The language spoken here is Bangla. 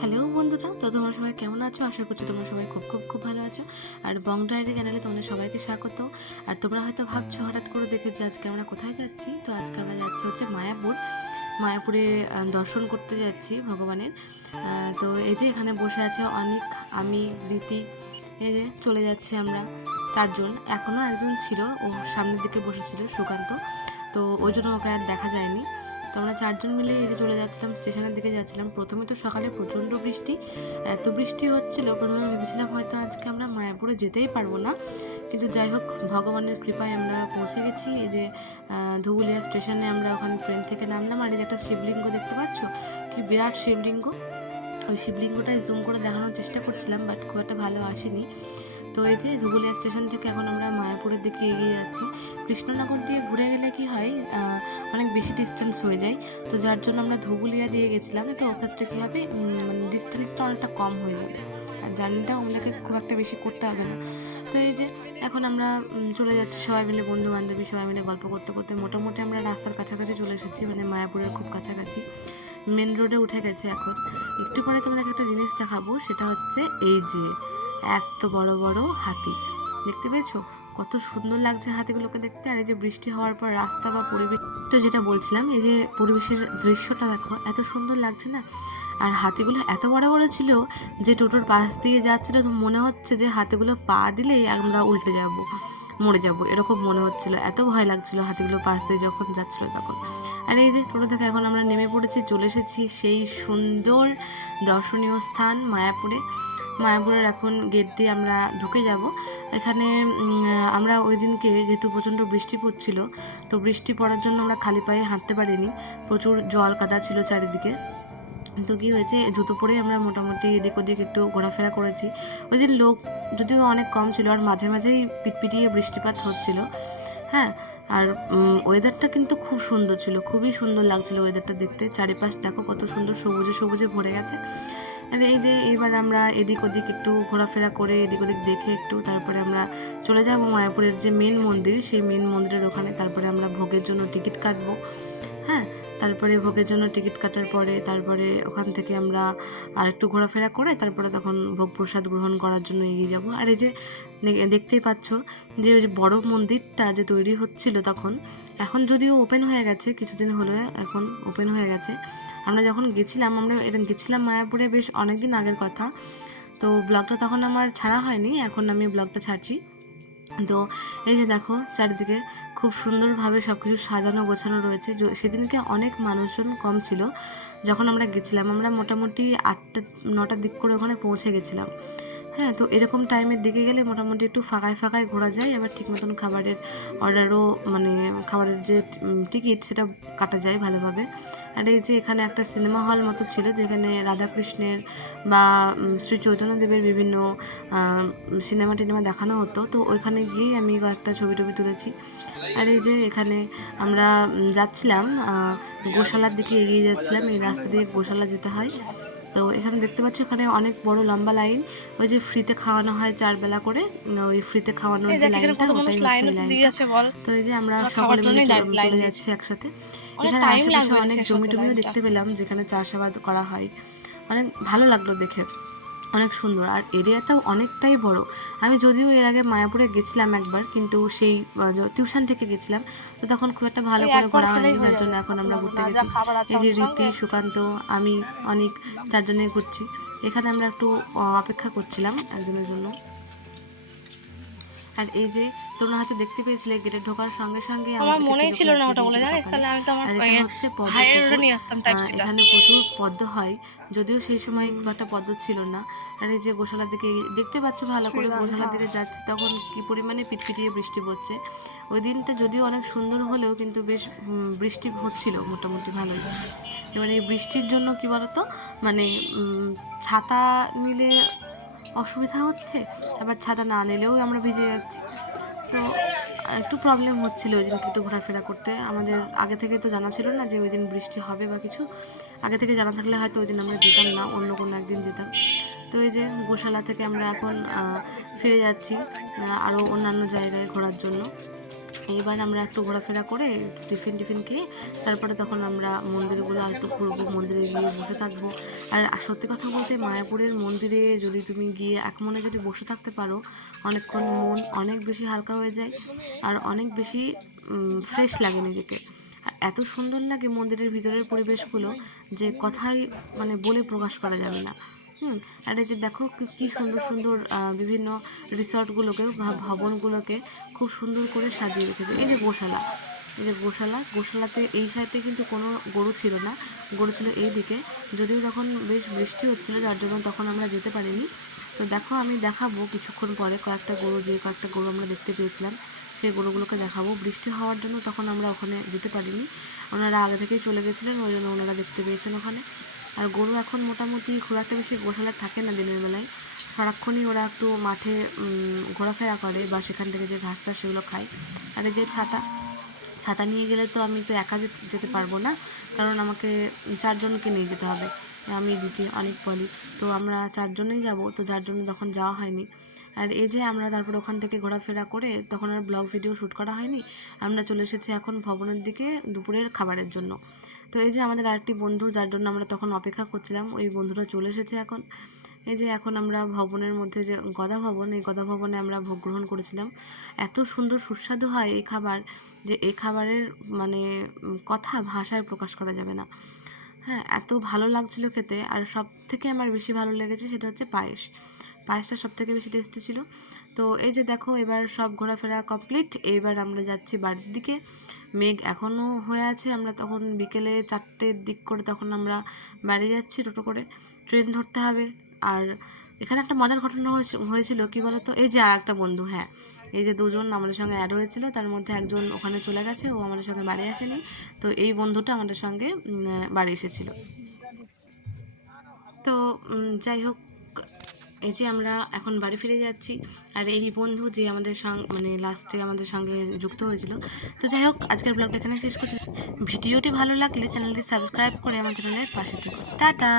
হ্যালো বন্ধুরা, তো তোমরা সবাই কেমন আছো? আশা করছি তোমরা সবাই খুব খুব খুব ভালো আছো। আর বং ডায়েরি চ্যানেলে তোমাদের সবাইকে স্বাগত। আর তোমরা হয়তো ভাবছো হঠাৎ করে দেখে যে আজকে আমরা কোথায় যাচ্ছি। তো আজকে আমরা যাচ্ছি হচ্ছে মায়াপুরে দর্শন করতে যাচ্ছি ভগবানের। তো এই যে এখানে বসে আছে অনিক, আমি, রীতি, এই যে চলে যাচ্ছি আমরা চারজন। এখনও একজন ছিল, ও সামনের দিকে বসেছিল, সুকান্ত। তো ওই জন্য ওকে আর দেখা যায়নি। তো আমরা চারজন মিলে এই যে চলে যাচ্ছিলাম, স্টেশনের দিকে যাচ্ছিলাম। প্রথমে তো সকালে প্রচণ্ড বৃষ্টি, এত বৃষ্টি হচ্ছিল, প্রথমে ভেবেছিলাম হয়তো আজকে আমরা মায়াপুরে যেতেই পারবো না। কিন্তু যাই হোক, ভগবানের কৃপায় আমরা পৌঁছে গেছি। এই যে ধুবুলিয়া স্টেশনে আমরা ওখানে ট্রেন থেকে নামলাম। আর এই যে একটা শিবলিঙ্গ দেখতে পাচ্ছ, কি বিরাট শিবলিঙ্গ। ওই শিবলিঙ্গটাই জুম করে দেখানোর চেষ্টা করছিলাম, বাট খুব একটা ভালো আসেনি। তো এই যে ধুবুলিয়া স্টেশন থেকে এখন আমরা মায়াপুরের দিকে এগিয়ে যাচ্ছি। কৃষ্ণনগর দিয়ে ঘুরে গেলে কি হয়, অনেক বেশি ডিস্টেন্স হয়ে যায়। তো যার জন্য আমরা ধুবুলিয়া দিয়ে গেছিলাম। তো ওক্ষেত্রে কী হবে, মানে ডিস্টেন্সটা অনেকটা কম হয়ে যাবে, আর জার্নিটাও আমাদেরকে খুব একটা বেশি করতে হবে না। তো এই যে এখন আমরা চলে যাচ্ছি সবাই মিলে, বন্ধু বান্ধবী সবাই মিলে গল্প করতে করতে মোটামুটি আমরা রাস্তার কাছাকাছি চলে এসেছি, মানে মায়াপুরের খুব কাছাকাছি। মেন রোডে উঠে গেছে এখন। একটু পরে তোমাদেরকে একটা জিনিস দেখাবো, সেটা হচ্ছে এই যে এত বড় বড় হাতি দেখতে পেয়েছো, কত সুন্দর লাগছে হাতিগুলোকে দেখতে। আর এই যে বৃষ্টি হওয়ার পর রাস্তা বা পরিবেশ, তো যেটা বলছিলাম, এই যে পরিবেশের দৃশ্যটা দেখো, এত সুন্দর লাগছে না। আর হাতিগুলো এত বড় বড় ছিল যে টোটোর পাশ দিয়ে যাচ্ছিল, তো মনে হচ্ছে যে হাতিগুলো পা দিলেই আমরা উল্টে যাব, মরে যাব, এরকম মনে হচ্ছিল। এত ভয় লাগছিল হাতিগুলো পাশ দিয়ে যখন যাচ্ছিল তখন। আর এই যে টোটো থেকে এখন আমরা নেমে পড়েছি, চলে এসেছি সেই সুন্দর দর্শনীয় স্থান মায়াপুরের এখন গেট দিয়ে আমরা ঢুকে যাব এখানে। আমরা ওই দিনকে যেহেতু প্রচণ্ড বৃষ্টি পড়ছিল, তো বৃষ্টি পড়ার জন্য আমরা খালি পায়ে হাঁটতে পারিনি, প্রচুর জল কাদা ছিল চারিদিকে। তো কী হয়েছে, জুতো পরেই আমরা মোটামুটি এদিক ওদিক একটু ঘোরাফেরা করেছি। ওই দিন লোক যদিও অনেক কম ছিল, আর মাঝে মাঝেই পিটপিটিয়ে বৃষ্টিপাত হচ্ছিল। হ্যাঁ, আর ওয়েদারটা কিন্তু খুব সুন্দর ছিল, খুবই সুন্দর লাগছিল ওয়েদারটা দেখতে। চারিপাশ দেখো কত সুন্দর সবুজে সবুজে ভরে গেছে। আর এই যে এবার আমরা এদিক ওদিক একটু ঘোরাফেরা করে এদিক ওদিক দেখে একটু তারপরে আমরা চলে যাব মায়াপুরের যে মেন মন্দির, সেই মেন মন্দিরের ওখানে। তারপরে আমরা ভোগের জন্য টিকিট কাটবো। হ্যাঁ, তারপরে ভোগের জন্য টিকিট কাটার পরে তারপরে ওখান থেকে আমরা আর একটু ঘোরাফেরা করে তারপরে তখন ভোগ প্রসাদ গ্রহণ করার জন্য এগিয়ে যাব। আর এই যে দেখতেই পাচ্ছ যে ওই যে বড় মন্দিরটা যে তৈরি হচ্ছিল তখন, এখন যদিও ওপেন হয়ে গেছে, কিছুদিন হলো এখন ওপেন হয়ে গেছে। আমরা যখন গেছিলাম, আমরা এটা গেছিলাম মায়াপুরে বেশ অনেক দিন আগের কথা। তো ব্লগটা তখন আমার ছাড়া হয়নি, এখন আমি ব্লগটা ছাড়ছি। তো এই যে দেখো চারিদিকে খুব সুন্দরভাবে সব কিছু সাজানো গোছানো রয়েছে। সেদিনকে অনেক মানুষজন কম ছিল যখন আমরা গেছিলাম। আমরা মোটামুটি 8-9টার দিক করে ওখানে পৌঁছে গেছিলাম। হ্যাঁ, তো এরকম টাইমের দিকে গেলে মোটামুটি একটু ফাঁকায় ফাঁকায় ঘোরা যায়, আবার ঠিক মতন খাবারের অর্ডারও, মানে খাবারের যে টিকিট সেটা কাটা যায় ভালোভাবে। আর এই যে এখানে একটা সিনেমা হল মতো ছিল, যেখানে রাধাকৃষ্ণের বা শ্রী চৈতন্যদেবের বিভিন্ন সিনেমা টিনেমা দেখানো হতো। তো ওইখানে গিয়েই আমি কয়েকটা ছবি টবি তুলেছি। আর এই যে এখানে আমরা যাচ্ছিলাম গোশালার দিকে এগিয়ে যাচ্ছিলাম, এই রাস্তা দিয়ে গোশালা যেতে হয়। তো এখানে দেখতে পাচ্ছ, এখানে অনেক বড় লম্বা লাইন, ওই যে ফ্রিতে খাওয়ানো হয় 4 বেলা করে, ওই ফ্রিতে খাওয়ানোর যে লাইনটা, ওটাই হচ্ছে এই লাইনটা। তো এই যে আমরা সকলে মিলে চলে যাচ্ছি একসাথে। এখানে আশেপাশে অনেক জমি টমিও দেখতে পেলাম, যেখানে চাষাবাদ করা হয়। অনেক ভালো লাগলো দেখে, অনেক সুন্দর। আর এরিয়াটাও অনেকটাই বড়। আমি যদিও এর আগে মায়াপুরে গেছিলাম একবার, কিন্তু সেই টিউশন থেকে গেছিলাম, তো তখন খুব একটা ভালো করে ঘোরা হয়নি, যার জন্য এখন আমরা ঘুরতে গেছি। এই যে রীতি, সুকান্ত, আমি, অনেক, চারজনে ঘুরছি। এখানে আমরা একটু অপেক্ষা করছিলাম একজনের জন্য। আর এই যে তোমরা হয়তো দেখতে পেয়েছিলে গেটে ঢোকার সঙ্গে সঙ্গে আমার মনেই ছিল না ওটা বলে, জানিস? তাহলে আমি তো আমার হচ্ছে ভাইয়ের ওটা নিয়ে আসতাম টাইপ সিটা। এখানে প্রচুর পদ্ম হয়, যদিও সেই সময় খুব একটা পদ্ম ছিল না। আর এই যে গোশালার দিকে দেখতে পাচ্ছ ভালো করে, গোশালার দিকে যাচ্ছি তখন কি পরিমাণে পিটপিটিয়ে বৃষ্টি পড়ছে। ওই দিনটা যদিও অনেক সুন্দর হলেও কিন্তু বেশ বৃষ্টি হচ্ছিল মোটামুটি ভালোই। এবার এই বৃষ্টির জন্য কি বলতো, মানে ছাতা নিলে অসুবিধা হচ্ছে, আবার ছাতা না নিলেও আমরা ভিজে যাচ্ছি। তো একটু প্রবলেম হচ্ছিলো ওই দিনকে একটু ঘোরাফেরা করতে। আমাদের আগে থেকে তো জানা ছিল না যে ওই দিন বৃষ্টি হবে বা কিছু। আগে থেকে জানা থাকলে হয়তো ওই দিন আমরা যেতাম না, অন্য কোনো একদিন যেতাম। তো এই যে গোশালা থেকে আমরা এখন ফিরে যাচ্ছি আরও অন্যান্য জায়গায় ঘোরার জন্য। এইবার আমরা একটু ঘোরাফেরা করে টিফিন খেয়ে তারপরে তখন আমরা মন্দিরগুলো আর একটু ঘুরবো, মন্দিরে গিয়ে বসে থাকবো। আর সত্যি কথা বলতে মায়াপুরের মন্দিরে যদি তুমি গিয়ে এক মনে যদি বসে থাকতে পারো অনেকক্ষণ, মন অনেক বেশি হালকা হয়ে যায় আর অনেক বেশি ফ্রেশ লাগে নিজেকে। আর এত সুন্দর লাগে মন্দিরের ভিতরের পরিবেশগুলো যে কথাই মানে বলে প্রকাশ করা যাবে না। আর এই যে দেখো কি সুন্দর সুন্দর বিভিন্ন রিসর্টগুলোকে বা ভবনগুলোকে খুব সুন্দর করে সাজিয়ে রেখেছে। এই যে গোশালা, এই যে গোশালাতে এই সাইডে কিন্তু কোনো গরু ছিল না, গরু ছিল এই দিকে। যদিও তখন বেশ বৃষ্টি হচ্ছিল যার জন্য তখন আমরা যেতে পারিনি। তো দেখো আমি দেখাবো কিছুক্ষণ পরে কয়েকটা গরু আমরা দেখতে পেয়েছিলাম সেই গরুগুলোকে দেখাবো। বৃষ্টি হওয়ার জন্য তখন আমরা ওখানে যেতে পারিনি, ওনারা আগে থেকেই চলে গেছিলেন, ওই জন্য ওনারা দেখতে পেয়েছেন ওখানে। আর গরু এখন মোটামুটি খুব একটা বেশি গোশালা থাকে না দিনের বেলায়, সারাক্ষণই ওরা একটু মাঠে ঘোরাফেরা করে বা সেখান থেকে যে ঘাস টাস সেগুলো খায়। আর এই যে ছাতা নিয়ে গেলে তো আমি তো একা যেতে পারবো না, কারণ আমাকে 4 জনকে নিয়ে যেতে হবে, আমি দিদি অনেক বলি, তো আমরা 4 জনেই যাব, তো যার জন্য তখন যাওয়া হয়নি। আর এই যে আমরা তারপর ওখান থেকে ঘোরাফেরা করে তখন আর ব্লগ ভিডিও শ্যুট করা হয়নি, আমরা চলে এসেছি এখন ভবনের দিকে দুপুরের খাবারের জন্য। তো এই যে আমাদের আরেকটি বন্ধু যার জন্য আমরা তখন অপেক্ষা করছিলাম, ওই বন্ধুটা চলে এসেছে এখন। এই যে এখন আমরা ভবনের মধ্যে যে গদা ভবন, এই গদা ভবনে আমরা ভোগ গ্রহণ করেছিলাম। এত সুন্দর সুস্বাদু হয় এই খাবার যে এই খাবারের মানে কথা ভাষায় প্রকাশ করা যাবে না। হ্যাঁ, এত ভালো লাগছিল খেতে। আর সব থেকে আমার বেশি ভালো লেগেছে সেটা হচ্ছে পায়েসটা সব থেকে বেশি টেস্টি ছিল। তো এই যে দেখো এবার সব ঘোরাফেরা কমপ্লিট, এইবার আমরা যাচ্ছি বাড়ির দিকে। মেঘ এখনও হয়ে আছে, আমরা তখন বিকেলে 4টের দিক করে তখন আমরা বাড়ি যাচ্ছি টোটো করে, ট্রেন ধরতে হবে। আর এখানে একটা মজার ঘটনা হয়েছিল কি বলতো, এই যে আর একটা বন্ধু, হ্যাঁ এই যে দুজন আমাদের সঙ্গে অ্যাড হয়েছিল, তার মধ্যে একজন ওখানে চলে গেছে, ও আমাদের সঙ্গে বাড়ি আসেনি। তো এই বন্ধুটা আমাদের সঙ্গে বাড়ি এসেছিল। তো যাই হোক, এই যে আমরা এখন বাড়ি ফিরে যাচ্ছি। আর এই বন্ধু যে আমাদের সঙ্গে মানে লাস্টে আমাদের সঙ্গে যুক্ত হয়েছিল। তো যাই হোক, আজকের ব্লগটা এখানে শেষ করছি। ভিডিওটি ভালো লাগলে চ্যানেলটি সাবস্ক্রাইব করে আমার চ্যানেলের পাশে থেকো। টাটা।